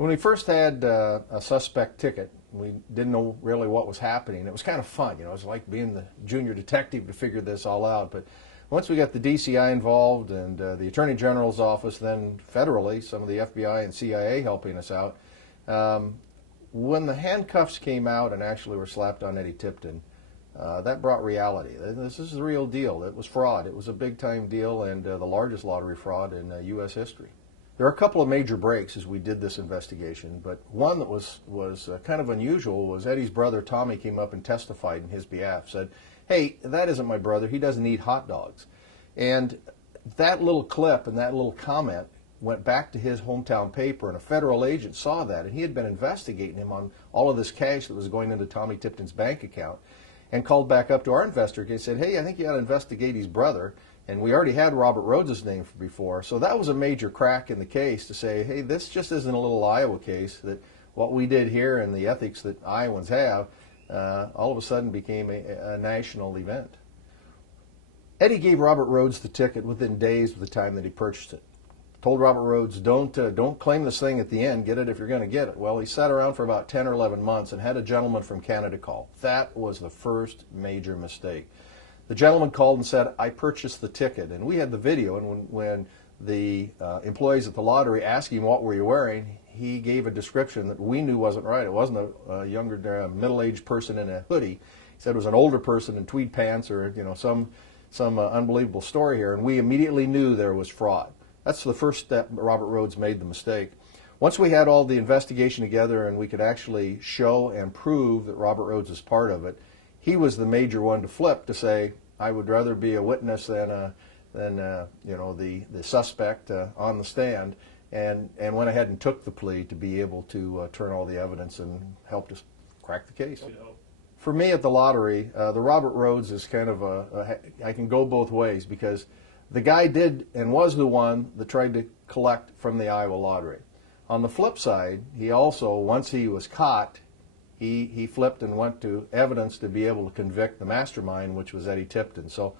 When we first had a suspect ticket, we didn't know really what was happening. It was kind of fun, you know, it was like being the junior detective to figure this all out. But once we got the DCI involved and the Attorney General's office, then federally, some of the FBI and CIA helping us out, when the handcuffs came out and actually were slapped on Eddie Tipton, that brought reality. This is the real deal. It was fraud. It was a big-time deal and the largest lottery fraud in U.S. history. There are a couple of major breaks as we did this investigation, but one that was kind of unusual was Eddie's brother Tommy came up and testified in his behalf, said, "Hey, that isn't my brother. He doesn't eat hot dogs." And that little clip and that little comment went back to his hometown paper, and a federal agent saw that, and he had been investigating him on all of this cash that was going into Tommy Tipton's bank account, and called back up to our investigator and said, "Hey, I think you ought to investigate his brother." And we already had Robert Rhodes' name before, so that was a major crack in the case to say, hey, this just isn't a little Iowa case, that what we did here and the ethics that Iowans have all of a sudden became a national event. Eddie gave Robert Rhodes the ticket within days of the time that he purchased it. Told Robert Rhodes, don't claim this thing at the end, get it if you're going to get it. Well, he sat around for about 10 or 11 months and had a gentleman from Canada call. That was the first major mistake. The gentleman called and said, "I purchased the ticket." And we had the video, and when the employees at the lottery asked him, "What were you wearing?" he gave a description that we knew wasn't right. It wasn't a younger, middle-aged person in a hoodie. He said it was an older person in tweed pants, or some unbelievable story here, and we immediately knew there was fraud. That's the first step Robert Rhodes made the mistake. Once we had all the investigation together and we could actually show and prove that Robert Rhodes is part of it, he was the major one to flip to say, "I would rather be a witness than the suspect on the stand," and went ahead and took the plea to be able to turn all the evidence and help us crack the case. For me at the lottery, the Robert Rhodes is kind of I can go both ways, because the guy did and was the one that tried to collect from the Iowa Lottery. On the flip side, he also, once he was caught, he flipped and went to evidence to be able to convict the mastermind, which was Eddie Tipton. So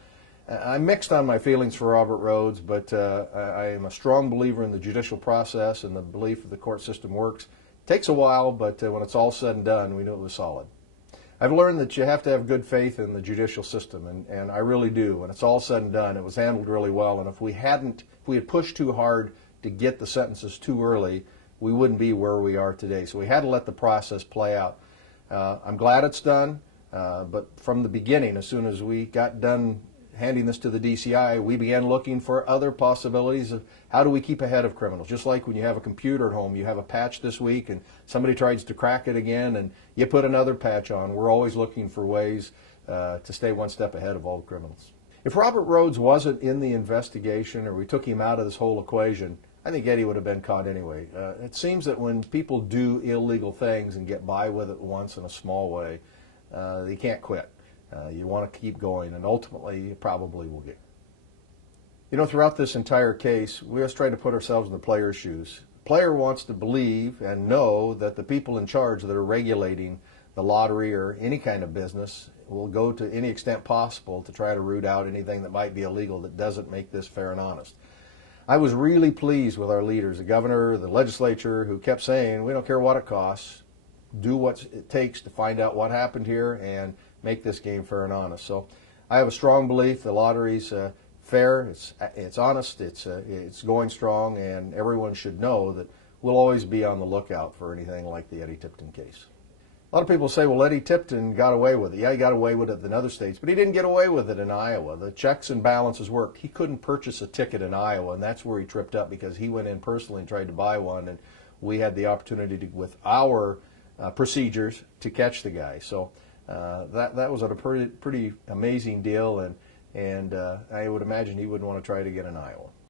I'm mixed on my feelings for Robert Rhodes, but I am a strong believer in the judicial process and the belief that the court system works. It takes a while, but when it's all said and done, we knew it was solid. I've learned that you have to have good faith in the judicial system, and I really do. When it's all said and done, it was handled really well, and if we had pushed too hard to get the sentences too early, we wouldn't be where we are today. So we had to let the process play out. I'm glad it's done, but from the beginning, as soon as we got done handing this to the DCI, we began looking for other possibilities of how do we keep ahead of criminals. Just like when you have a computer at home, you have a patch this week and somebody tries to crack it again and you put another patch on. We're always looking for ways to stay one step ahead of all the criminals. If Robert Rhodes wasn't in the investigation, or we took him out of this whole equation, I think Eddie would have been caught anyway. It seems that when people do illegal things and get by with it once in a small way, they can't quit. You want to keep going, and ultimately you probably will get. Throughout this entire case, we always try to put ourselves in the player's shoes. The player wants to believe and know that the people in charge that are regulating the lottery or any kind of business will go to any extent possible to try to root out anything that might be illegal that doesn't make this fair and honest. I was really pleased with our leaders, the governor, the legislature, who kept saying, we don't care what it costs, do what it takes to find out what happened here and make this game fair and honest. So I have a strong belief the lottery's fair, it's honest, it's going strong, and everyone should know that we'll always be on the lookout for anything like the Eddie Tipton case. A lot of people say, well, Eddie Tipton got away with it. Yeah, he got away with it in other states, but he didn't get away with it in Iowa. The checks and balances worked. He couldn't purchase a ticket in Iowa, and that's where he tripped up, because he went in personally and tried to buy one, and we had the opportunity to, with our procedures, to catch the guy. So that was a pretty amazing deal, and I would imagine he wouldn't want to try it again in Iowa.